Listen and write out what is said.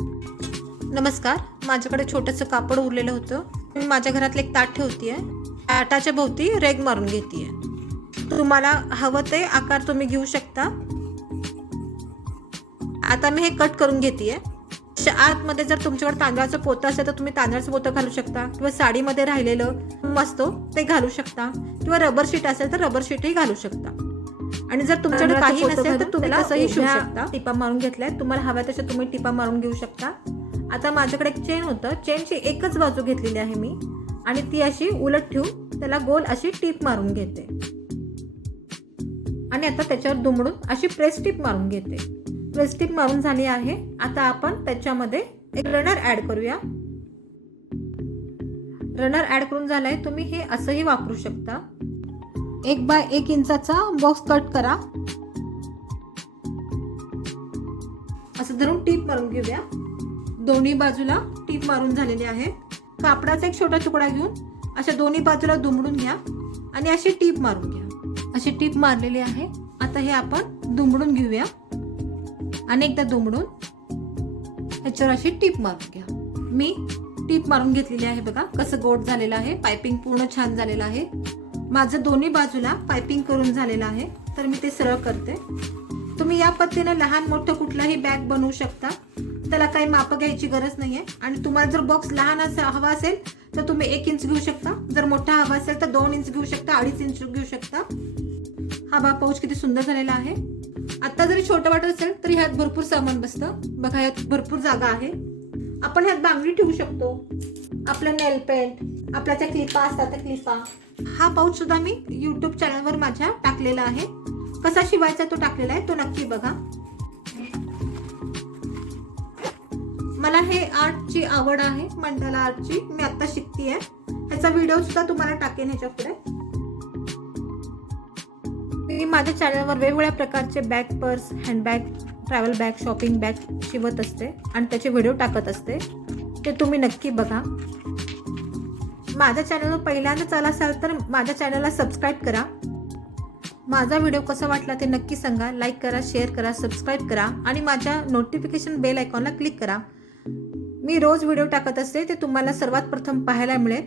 नमस्कार. माझ्याकडे छोटंसं कापड उरलेलं होतं. मी माझ्या घरातलं एक ताट ठेवते ताटाच्या भोवती रेग मारून घेते तुम्हाला हवं ते आकार तुम्ही घेऊ शकता. आता मी हे कट करून घेते आतमध्ये जर तुमच्याकडे तांदळाचं पोतं असेल तर तुम्ही तांदळाचं पोतं घालू शकता. किंवा साडीमध्ये राहिलेलं मस्त ते घालू शकता. किंवा रबर शीट असेल तर रबर शीटही घालू शकता. आणि जर तुमच्याकडे काही नसेल तर तुम्ही तसंही शिवू शकता. टिपा मारून घेतल्यात. तुम्हाला हव्या तशा तुम्ही टिपा मारून घेऊ शकता. आता माझ्याकडे एक चेन होतं. चेनची एकच बाजू घेतलेली आहे मी. आणि ती अशी उलट ठेवून त्याला गोल अशी टीप मारून घेते. आणि आता त्याच्यावर दुमडून अशी प्रेस टीप मारून घेते. प्रेस टीप मारून झाली आहे. आता आपण त्याच्यामध्ये एक रनर ऍड करूया. रनर ऍड करून झालाय. तुम्ही हे असंही वापरू शकता. एक बाय एक इंचाचा बॉक्स कट करा. असं धरून टीप मारून घेऊया. दोन्ही बाजूला टीप मारून झालेली आहे. कापडाचा एक छोटा तुकडा घेऊन अशा दोन्ही बाजूला दुमडून घ्या आणि अशी टीप मारून घ्या. अशी टीप मारलेली आहे. आता हे आपण दुमडून घेऊया. अनेकदा दुमडून ह्याच्यावर अशी टीप मारून घ्या. मी टीप मारून घेतलेली आहे बघा कसं गोड झालेलं आहे पायपिंग पूर्ण छान झालेलं आहे. माझं दोन्ही बाजूला पायपिंग करून झालेलं आहे. तर मी ते सरळ करते. तुम्ही या पद्धतीने लहान मोठं कुठलाही बॅग बनवू शकता. त्याला काही माप घ्यायची गरज नाहीये. आणि तुम्हाला जर बॉक्स लहान असा हवा असेल तर तुम्ही एक इंच घेऊ शकता. जर मोठा हवा असेल तर दोन इंच घेऊ शकता अडीच इंच घेऊ शकता. हा बा पाऊच किती सुंदर झालेला आहे. आता जरी छोटं वाटत असेल तरी ह्यात भरपूर सामान बसतं. बघा ह्यात भरपूर जागा आहे. आपण ह्यात बांगडी ठेवू शकतो. आपलं नेल पेंट आपल्या त्या क्लिपा असतात त्या क्लिपा. हा पाऊच सुद्धा मी युट्यूब चॅनलवर माझ्या टाकलेला आहे. कसा शिवायचा तो टाकलेला आहे तो नक्की बघा. मला हे आर्टची आवड आहे मंडला आर्टची. मी आता शिकतीये. ह्याचा व्हिडिओ सुद्धा तुम्हाला टाकेन ह्याच्या पुढे. मी माझ्या चॅनलवर वेगवेगळ्या प्रकारचे bag purse handbag travel bag shopping bag शिवत असते आणि त्याचे व्हिडिओ टाकत असते. ते तुम्ही नक्की बघा. माझ्या चॅनलवर पहिल्यांदाच आला असाल तर माझ्या चॅनलला सबस्क्राईब करा. माझा व्हिडिओ कसा वाटला ते नक्की सांगा. लाईक करा शेअर करा सबस्क्राईब करा आणि माझ्या नोटिफिकेशन बेल आयकॉनला क्लिक करा. मी रोज व्हिडिओ टाकत असते ते तुम्हाला सर्वात प्रथम पाहायला मिळेल.